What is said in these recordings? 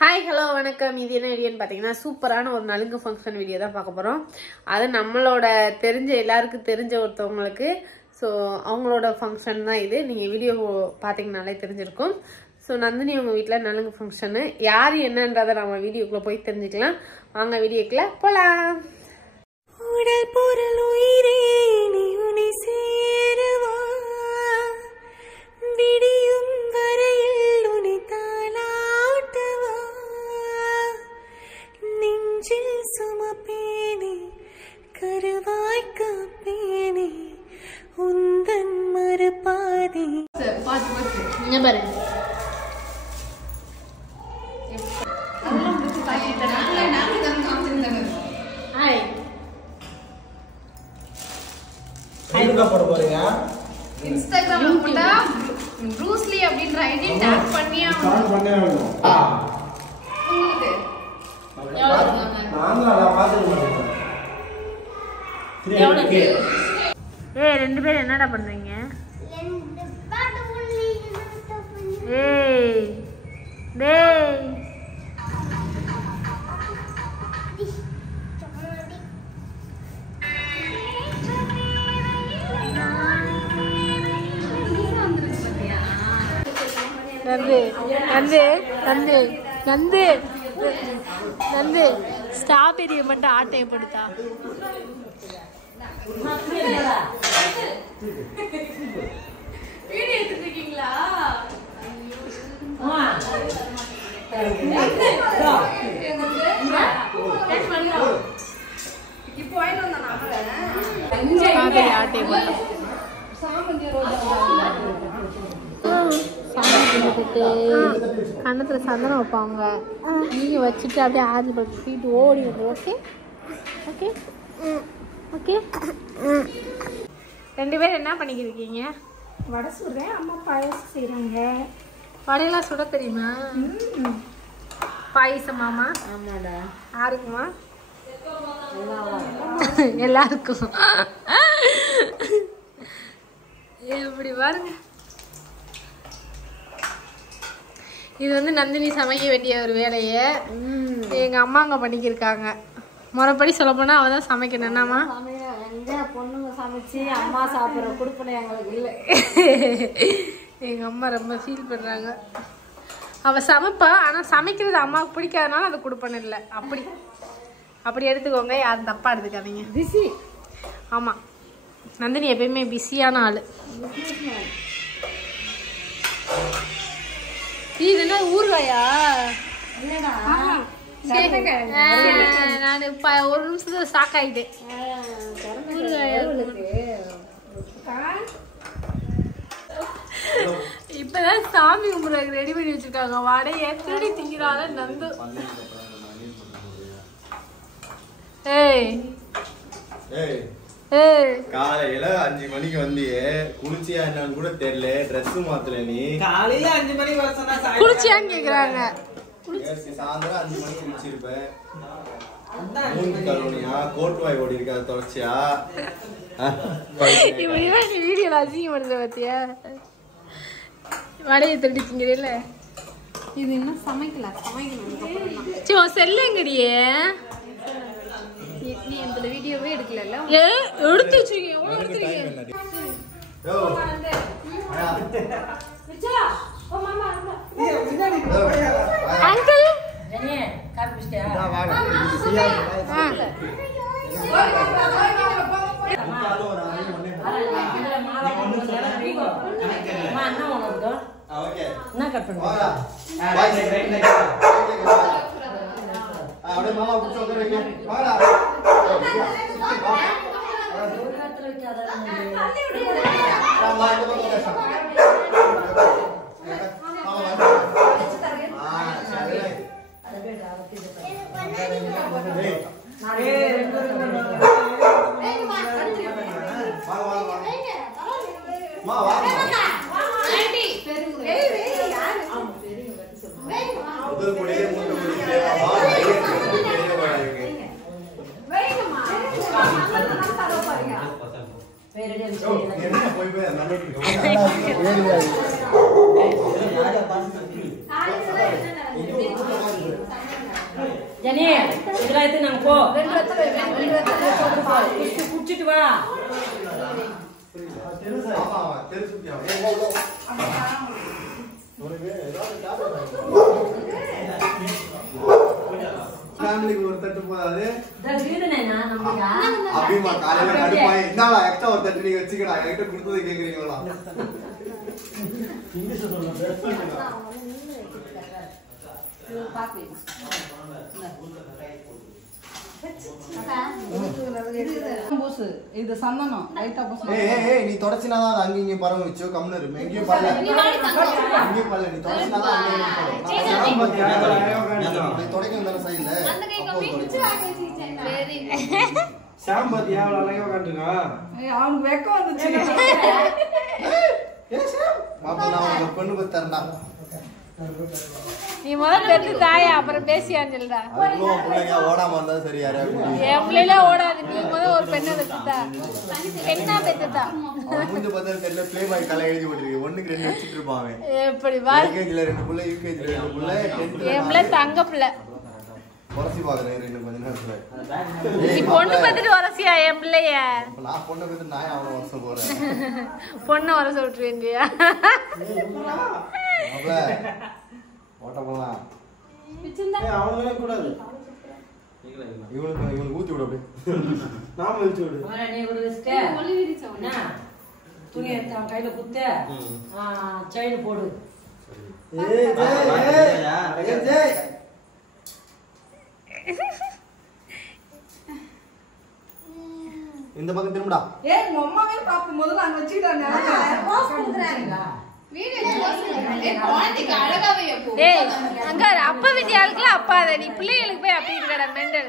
Hi hello வணக்கம். இது என்ன வீடியோன்னு பார்த்தீங்கன்னா சூப்பரான ஒரு நலுங்கு ஃபங்க்ஷன் வீடியோ தான் பார்க்க போகிறோம். அது நம்மளோட எல்லாருக்கும் தெரிஞ்ச ஒருத்தவங்களுக்கு. ஸோ அவங்களோட ஃபங்க்ஷன் தான் இது. நீங்கள் வீடியோ பார்த்தீங்கனாலே தெரிஞ்சிருக்கும். ஸோ நந்தினி உங்கள் வீட்டில் நலுங்கு ஃபங்க்ஷனு. யார் என்னன்றதை நம்ம வீடியோக்குள்ளே போய் தெரிஞ்சுக்கலாம். வாங்க வீடியோக்குள்ளே போகலாம். உடல் பொருள் உயிரே நீ உன்னை சேருவா விடியும் வரையில் உன்னை தாளாட்டுவா நெஞ்சில் சுமப்பேனே கருவாய் காப்பேனே உந்தன் மறுபாதி என்ன பாரு இன்ஸ்டாகிராம்ல போட்டா ப்ரூஸ்லி அப்படின்ற ஐடி டாக் பண்ணியே ஆகணும். உங்களுக்கு ஏய் ரெண்டு பேரும் என்னடா பண்றீங்க? ஏய் டேய் நந்து ஸ்ட்ராபெரியை மட்டும் ஆட்டையப்படுத்தா. வீடியோ எடுத்துட்டீங்களா? இப்போ ஸ்ட்ராபெரி ஆட்டையப்பட்டோம். கண்ணத்துல சந்தனம் வைப்பாங்க. நீங்க வச்சுட்டு அப்படியே ஆதி படுத்திட்டு ஓடி வந்து. Okay okay okay. ரெண்டு பேரும் என்ன பண்ணிக்கிருக்கீங்க? வடை சுடுறேன். அம்மா பாயசம் செய்யறாங்க. வடையெல்லாம் சுட தெரியுமா? பாயசமாமா? ஆமாடா. யாருக்குமா? எல்லாருக்கும். எப்படி பாருங்க. இது வந்து நந்தினி சமைக்க வேண்டிய ஒரு வேலையை எங்க அம்மாங்க பண்ணிக்கிருக்காங்க. முறைப்படி சொல்ல போனா அவதான் சமைக்கணும். என்னம்மா பொண்ணுங்க சமைச்சு அம்மா சாப்பிட்ற கொடுப்பனை எங்களுக்கு இல்லை. எங்க அம்மா ரொம்ப ஃபீல் பண்றாங்க. அவ சமைப்பா, ஆனா சமைக்கிறது அம்மாவுக்கு பிடிக்காதனால அது கொடுப்பன இல்லை. அப்படி எடுத்துக்கோங்க, யாரும் தப்பா எடுத்துக்காதீங்க. பிஸி. ஆமா, நந்தினி எப்பயுமே பிஸியான ஆளு. இது என்ன ஊறுகாயா? நான் ஒரு நிமிஷத்துல ஷாக் ஆயிட்டேன். இப்பதான் சாமி கும்பிடுறதுக்கு ரெடி பண்ணி வச்சிருக்காங்க. வடையை திருடி திங்கிறால நந்து. காலையில 5 மணிக்கு வந்தியே, குளிச்சியா என்னன்னு கூட தெரியல. ட்ரெஸ் மாத்தல. நீ காலையில 5 மணிக்கு வர சொன்னா குளிச்சியான்னு கேக்குறாங்க. சாயந்தரம் 5 மணிக்கு குளிச்சிருப்ப. மூஞ்சி கழுவுனியா? கோட்டுவாய் ஓடி இருக்கா? துவைச்சியா? இப்படிதான் நீ வீடியோல அசிங்கப்படுத்த பாத்தியா? வடையை திருடி திங்கிறீல்ல. இது இன்னும் சமைக்கணும். சரி செல்லுங்கடியே. நீ அந்த வீடியோவே எடுக்கல. எடுத்து வச்சிருக்கீங்க. எவ்வளவு எடுத்துருக்கீங்க? அங்கிள் என்ன கட் பண்ணுங்க? அப்படியே மாமா புடிச்சு உட்காருங்க. வாடா. ஜனி இதெல்லாம் எடுத்து நாங்க போ குடிச்சிட்டு வா ஃபேமிலிக்கு ஒரு தட்டு போதாது அப்படிமா காலையில கடுப்பாய் என்னடா எக்ஸ்ட்ரா ஒரு தட்டு நீங்க வச்சுக்கடா என்கிட்ட கொடுத்தது கேக்குறீங்களா இது சந்தனம் லைட்டா பூசு. ஏய் நீ தொடச்சினாதான் அது அங்க இங்க பரவுச்சு கம்னு இருக்கு எங்கேயும் பரல எங்கேயும் பரல நீ தொடச்சினாதான் அங்க இங்க பரவும் நீ தொடக்க அந்த சைடுல சாம் பாத்தியா அவள அழகா உட்கார்ந்துருக்கா அவனுக்கு வெக்கம் வந்துச்சு. ஏ சாம் மாப்பிள்ள நான் ஒரு பொண்ணு பத்தறடா நீ முதல்ல தெரிஞ்சு தாயா அப்புறம் பேசியான்னு சொல்றா. அதுவும் பிள்ளைங்க ஓடாம இருந்தா சரி யாரா என் பிள்ளைல ஓடாது. நீ முதல்ல ஒரு பெண்ணை பெத்துட்டா பெண்ணா பெத்துட்டா மூஞ்ச பார்த்தா தெரியல ப்ளே பாய் கலை எழுதி போட்டுருக்கு ஒண்ணுக்கு ரெண்டு வச்சிட்டு இருப்பாங்க எப்படி வா எல்கேஜில 2 புள்ள யூகேஜில 2 புள்ள 10th என் பிள்ளை தங்க பிள்ளை. உரசி பாக்குறேன் ரெண்டு கொஞ்ச நேரத்துல நீ பொண்ணு பத்துட்டு வரசியா என் பிள்ளைய? நான் பொண்ணை பத்தி நான் அவன வருஷம் போறேன் பொண்ணை வர சொல்லிட்டுருந்தியா? ஓட்ட போலாம் அவங்களே கூடாது இவனுக்கு ஊத்தி விடு அப்படியே நாம வச்சு விடு நீ ஒரு துணி எடுத்து அவன் கையில குத்து செயின் போடு. இந்த பக்கம் திரும்புடா ஏய் உங்க அம்மாவே பாப்பு முதல்ல அங்க வச்சிட்டாங்க. ஏய் அங்க அப்பா வீட்டு ஆளுக்குலாம் அப்பா அதை நீ பிள்ளைகளுக்கு போய் அப்படி இருக்கடா மெண்டல்.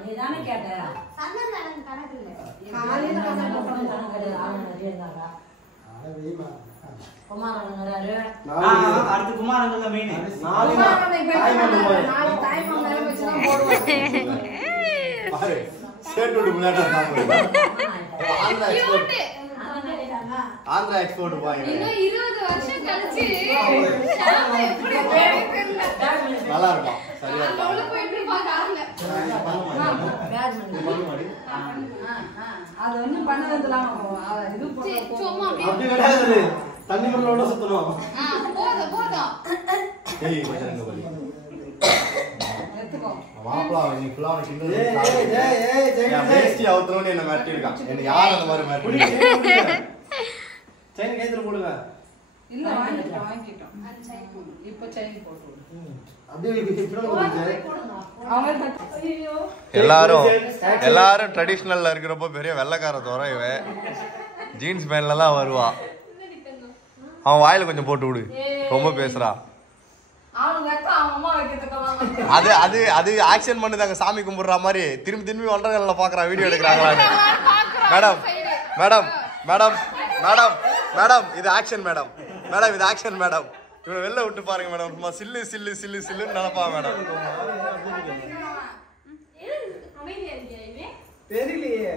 நீ தானே கேட்ட அடுத்து குமாரன் மெயின் பாரு ஷர்ட் விட்டு முன்னாடி ஆந்திரா எக்ஸ்போர்ட் பாருங்க இன்னும் 20 வருஷம் கழிச்சு நல்லா இருக்கும் சரியா அது ஒண்ணும் பண்ணதெல்லாம் இது அப்படி கிடையாது தண்ணி மரலோட சுத்தணும் ஏய் கொஞ்சம் வலி எடுத்துக்கோ. மாப்ளா நீ ஃபுல்லா கிண்டல் ஏய் வேஸ்டி அவுட்ரோன்னு என்ன மாட்டி இருக்கான் என்ன யார் அந்த மாதிரி மாட்டி செயின் கைத்துல போடுங்க இல்ல வாங்கிட்டோம். இப்போ செயின் போட்டு விடு. அப்படியே அவங்க எல்லாரும் ட்ரெடிஷனல்ல இருக்கிறப்போ பெரிய வெள்ளைக்கார தோற இவன் ஜீன்ஸ் பேண்ட்ல தான் வருவா அவன் வாயில கொஞ்சம் போட்டு விடு ரொம்ப பேசுறா அவனுக்கு வெக்கம் அவன் அம்மா வைக்கிறதுக்கு அது அது அது ஆக்ஷன் பண்ணுதாங்க சாமி கும்பிடுற மாதிரி திரும்பி திரும்பி ஒன்றரை பாக்குறா வீடியோ எடுக்கிறாங்களான்னு madam madam madam madam madam இது ஆக்ஷன் மேடம் மேடம் இது ஆக்ஷன் மேடம் இவனை வெளில விட்டு பாருங்க மேடம் சும்மா சில்லு சில்லு சில்லு சில்லுன்னு நினைப்பா மேடம் தெரியலையே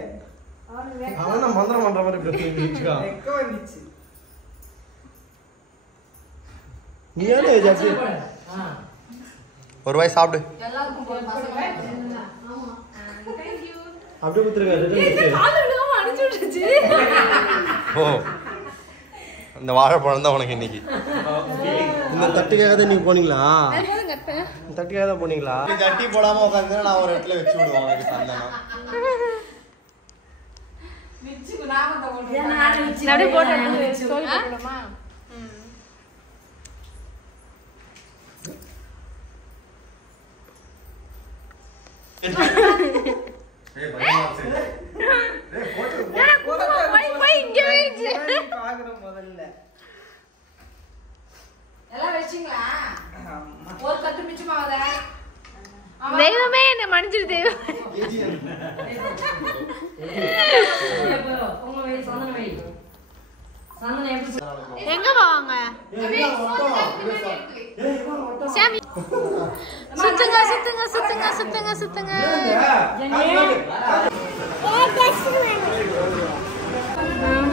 அவன மந்திரம் பண்ற மாதிரி பிரச்சனை எக்க வந்துச்சு நீயே ஜாச்சி ஒரு வாய் சாப்பிடு எல்லாருக்கும் போய் அப்படியே குத்துருங்க ஓ இந்த வாழைப்பழம் தான் உனக்கு இன்னைக்கு இந்த தட்டுக்காக தான் நீங்க போனீங்களா தட்டுக்காக தான் போனீங்களா கட்டி போடாம உட்காந்து நான் ஒரு இடத்துல வச்சு விடுவேன் உனக்கு சந்தனம் அப்படியே போட்டு ஸ்டோரி போட்டுடுமா? எல்லாம் வச்சிங்களா? ஒரு கட்டு மிச்சமா வர தெய்வமே என்ன மன்னிச்சிரு தெய்வம். எங்க போவாங்க சாமி? சுத்துங்க சுத்துங்க சுத்துங்க சுத்துங்க சுத்துங்க.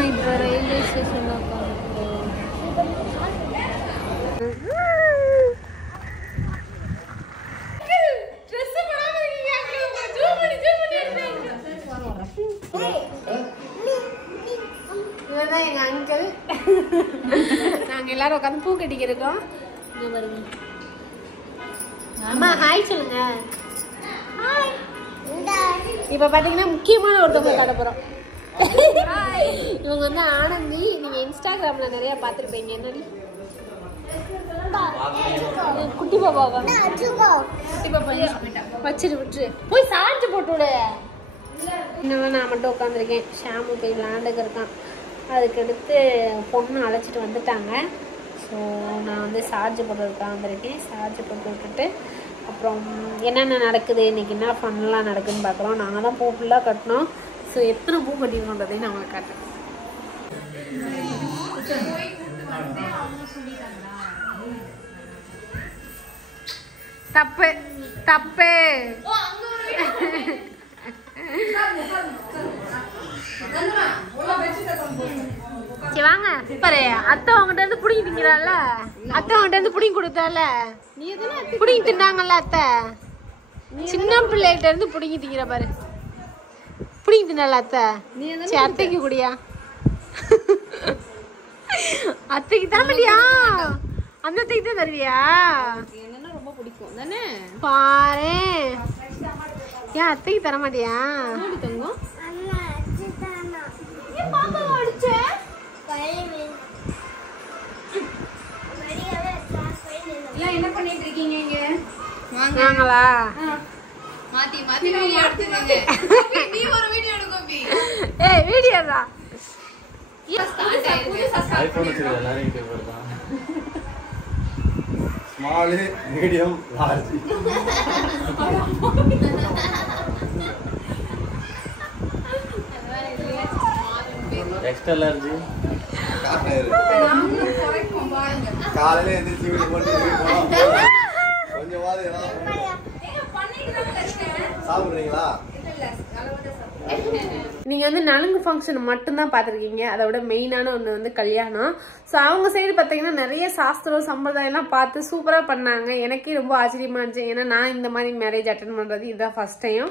இப்போ ரயில்வே ஸ்டேஷன்ல உட்காந்து நாங்க எல்லாரும் உட்காந்து பூ கட்டிக்க இருக்கோம். இங்க பாருங்க. அம்மா ஹாய் சொல்லுங்க. ஹாய். இப்ப பாத்தீங்கன்னா முக்கியமான ஒருத்தவங்க காட்ட போறோம். இவங்க வந்து ஆனந்தி. நீங்க இன்ஸ்டாகிராம்ல நிறைய பாத்துருப்பீங்க. என்னடி குட்டி பாப்பாவா? குட்டி பாப்பா வச்சிரு விட்டுரு. போய் சாஞ்சு போட்டு விடு. இன்னும் நான் மட்டும் உட்காந்துருக்கேன். ஷாமு போய் விளாண்டுக்கு இருக்கான். அதுக்கடுத்து பொண்ணு அழைச்சிட்டு வந்துட்டாங்க. ஸோ நான் வந்து சார்ஜ் போட்டு உட்காந்துருக்கேன். சார்ஜ் போட்டு விட்டுட்டு அப்புறம் என்னென்ன நடக்குது இன்றைக்கி, என்ன ஃபன்லாம் நடக்குதுன்னு பார்க்குறோம். நாங்கள் தான் பூ ஃபுல்லாக கட்டினோம். ஸோ எத்தனை பூ கட்டிருக்கோன்றதையும் நான் உங்களுக்கு காட்டுறேன். தப்பு தப்பு. வாங்க பாரு, அத்தை அவங்ககிட்ட இருந்து புடிங்கி திங்கிறாள்ல, அத்தை அவங்ககிட்ட இருந்து புடிங்கி கொடுத்தால, புடிங்கி தின்னாங்கல்ல அத்தை. சின்ன பிள்ளைகிட்ட இருந்து புடிங்கி திங்கிற பாரு. புடிங்கி தின்னால அத்தை. சரி அத்தைக்கு குடியா? அத்தைக்கு தர மாட்டியா? அந்த அத்தைக்கு தான் தருவியா? ரொம்ப பிடிக்கும் தானே பாரு. ஏன் அத்தைக்கு தர மாட்டியா? தங்கம் என்ன பண்ணிட்டு இருக்கீங்க இங்க? வாங்களா? மாத்தி மாத்தி வீடியோ எடுத்துக்கங்க. நீ ஒரு வீடியோ எடு கோபி. ஏய் வீடியோ தான். ஐபோன் வச்சிருக்க எல்லாரும் கிட்ட போறதா. Small, medium, large. Extra large. காலையில எந்திரிச்சு வீடு போட்டு கொஞ்சமாவது சாப்பிடுறீங்களா? நீங்கள் வந்து நலுங்கு ஃபங்க்ஷன் மட்டும்தான் பார்த்துருக்கீங்க. அதை விட மெயினான ஒன்று வந்து கல்யாணம். ஸோ அவங்க சைடு பார்த்தீங்கன்னா நிறைய சாஸ்திரம் சம்பிரதாயம்லாம் பார்த்து சூப்பராக பண்ணாங்க. எனக்கே ரொம்ப ஆச்சரியமாக இருந்துச்சு. ஏன்னா நான் இந்த மாதிரி மேரேஜ் அட்டன் பண்ணுறது இதுதான் ஃபஸ்ட் டைம்.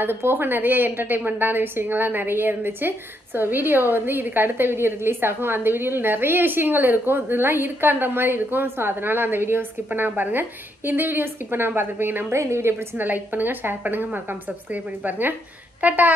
அது போக நிறைய என்டர்டெயின்மெண்ட்டான விஷயங்கள்லாம் நிறைய இருந்துச்சு. ஸோ வீடியோ வந்து இதுக்கு அடுத்த வீடியோ ரிலீஸ் ஆகும். அந்த வீடியோவில் நிறைய விஷயங்கள் இருக்கும். இதெல்லாம் இருக்கான்ற மாதிரி இருக்கும். ஸோ அதனால் அந்த வீடியோ ஸ்கிப் பண்ணாமல் பாருங்கள். இந்த வீடியோ ஸ்கிப் பண்ணாமல் பார்த்துருப்பீங்க நம்புறேன். இந்த வீடியோ பிடிச்சிருந்தா லைக் பண்ணுங்கள், ஷேர் பண்ணுங்கள், மறக்காமல் சப்ஸ்கிரைப் பண்ணி பாருங்கள். டாடா.